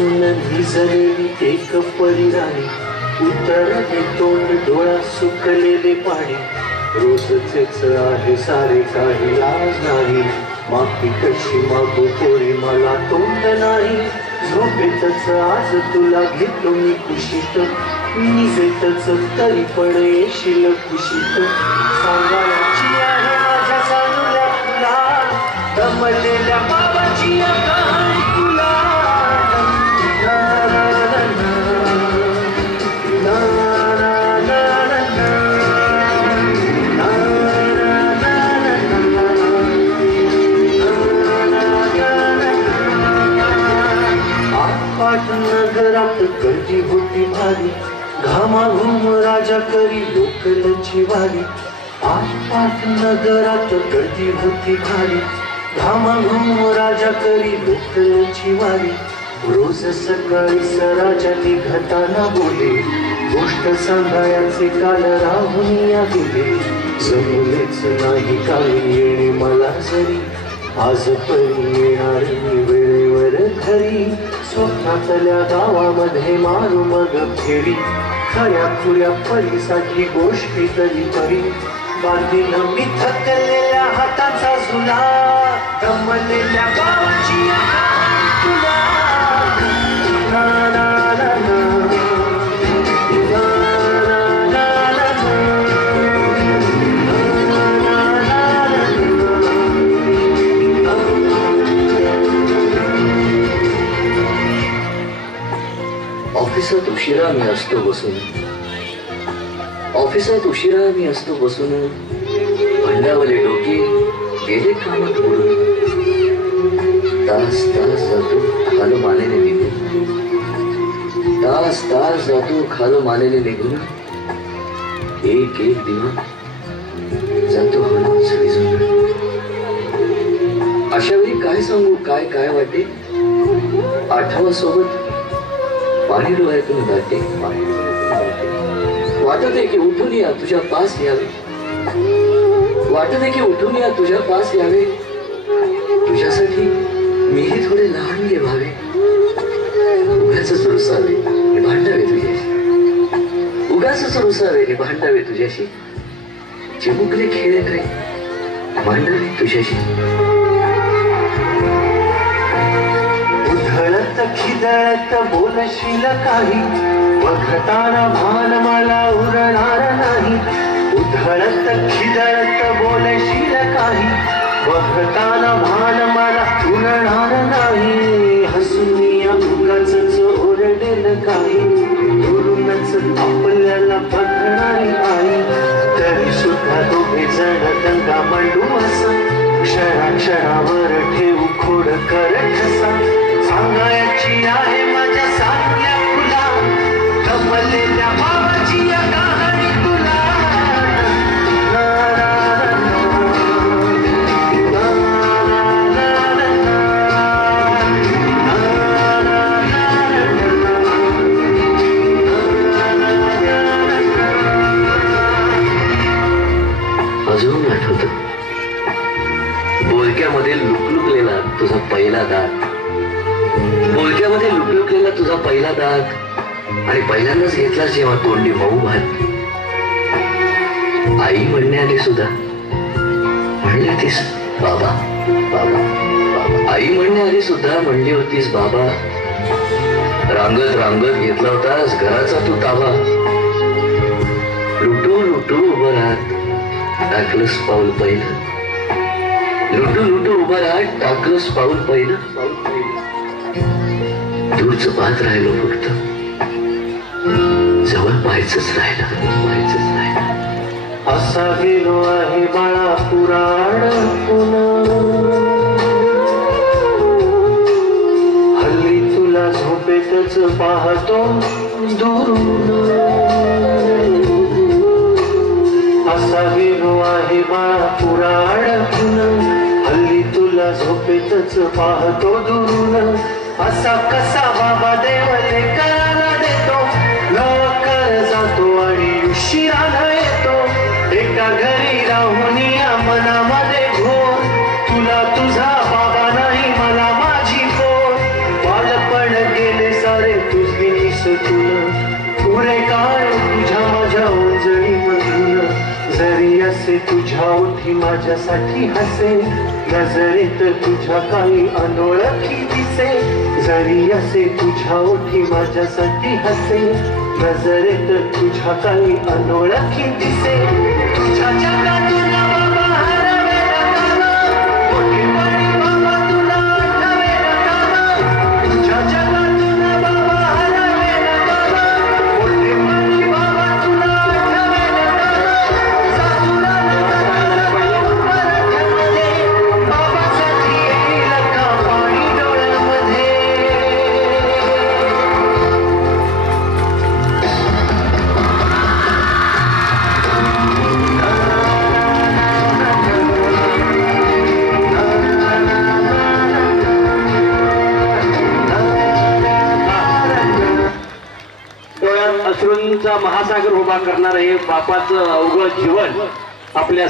अजून भिजलेली एक परिराणी उतरले तोंड डोळा सुकलेले पाणी रोजचेच आहे सारे काही लाज नाही माफी कशी मागू पोरी मला तोंड नाही झोपेतच आज तुला घेतो मी कुशीत निजेतच तरी पण येशील कुशीत सांगायची आहे माझ्या चांगल्या तुला दमलेल्या बाबाची कहाणी तुला नगरात गर्दी होती भारी घामाघूम राजा करी लोकलची वारी आठ नगरात गर्दी होती भारी घामाघूम राजा करी लोकलची वारी रोज सकाळी राजा निघताना बोले गोष्ट सांगायचे काल राहून या गेले जमलेच नाही काही येणे मला जरी आज पण येणार मी वेळेवर घरी स्वप्नातल्या गावामध्ये मारू मग फेरी खऱ्या खुऱ्या परीसाठी गोष्टी तरी परी बांधील मी थकलेल्या हाताचा झुला दमलेल्या गावाची तुला ना ना ना ना ऑफिसात उशिरा मी असतो बसून भंडावले डोके गेले कामात उडून तास तास जातो खालो मानेने निघून एक एक दिवस जातो हळूच विझून अशा वेळी काय सांगू काय काय वाटे आठवा सोबत पाणी डोळ्यातून जाते वाटत आहे की उठून या तुझ्या पास यावे तुझ्यासाठी मीही थोडे लहान घे व्हावे उगाचच रुसावे भांडावे तुझ्याशी चिमुकले खेळ काही मांडावे तुझ्याशी खिदळत बोलशील काही बघताना भान मला उरणार नाही उधळत खिदळत बोलशील काही बघताना भान मला उरणार नाही हसून या उगाचच ओरडेल काही दुरूनच आपल्याला बघणारी आई तरी सुद्धा दोघे जण दंगा मांडू असा क्षणाक्षणावर ठेवू खोड करत असा सांगायची आहे माझ्या सारख्या तुला दमलेल्या बाबाची कहाणी तुला अजून आठवत बोलक्यामध्ये लुकलुकलेला तुझा पहिला दात आणि पहिल्यांदाच घेतला जेव्हा तोंडी मऊ भात आई म्हणणे आली सुद्धा म्हणली होतीस बाबा बाबा आई म्हणणे आली सुद्धा म्हणली होतीस बाबा रांगत रांगत घेतला होतास घराचा तू ताबा लुटू लुटू उभं राहत टाकलंस पाऊल पहिलं टाकलंस पाऊल पहिलं दूरच पाहत राहिलो फक्त जवळ पाहायचंच राहिलं असा गेलो आहे बाळा पुराण हल्ली तुला झोपेतच पाहतो दुरून असा गेलो आहे बाळा पुराण हल्ली तुला झोपेतच पाहतो दुरून असा कसा बाबा देवले करायला देतो लवकर जातो आणि उशिराला येतो एका घरी राहून या मनामध्ये घोर तुला तुझा बाबा नाही मला माझी पोर बालपण गेले असे तुझ्या ओठी माझ्यासाठी हसे नजरेत तुझ्या काही अनोळखी दिसे जरी असे तुझ्या ओठी माझ्यासाठी हसे नजरेत तुझ्या काही अनोळखी दिसे तुझ्या जगातून बाबा हरवेला काना मोठेपणी बाबा तुला आठवेला काना तुझ्या जगातून बाबा हरवेला काना मोठेपणी बाबा तुला आठवेला काना सासूला बाबासाठी येईल का पाणी डोळ्यामध्ये डोळ्यात अश्रूंचा महासागर उभा करणारं हे बापाचं अवघड जीवन आपल्या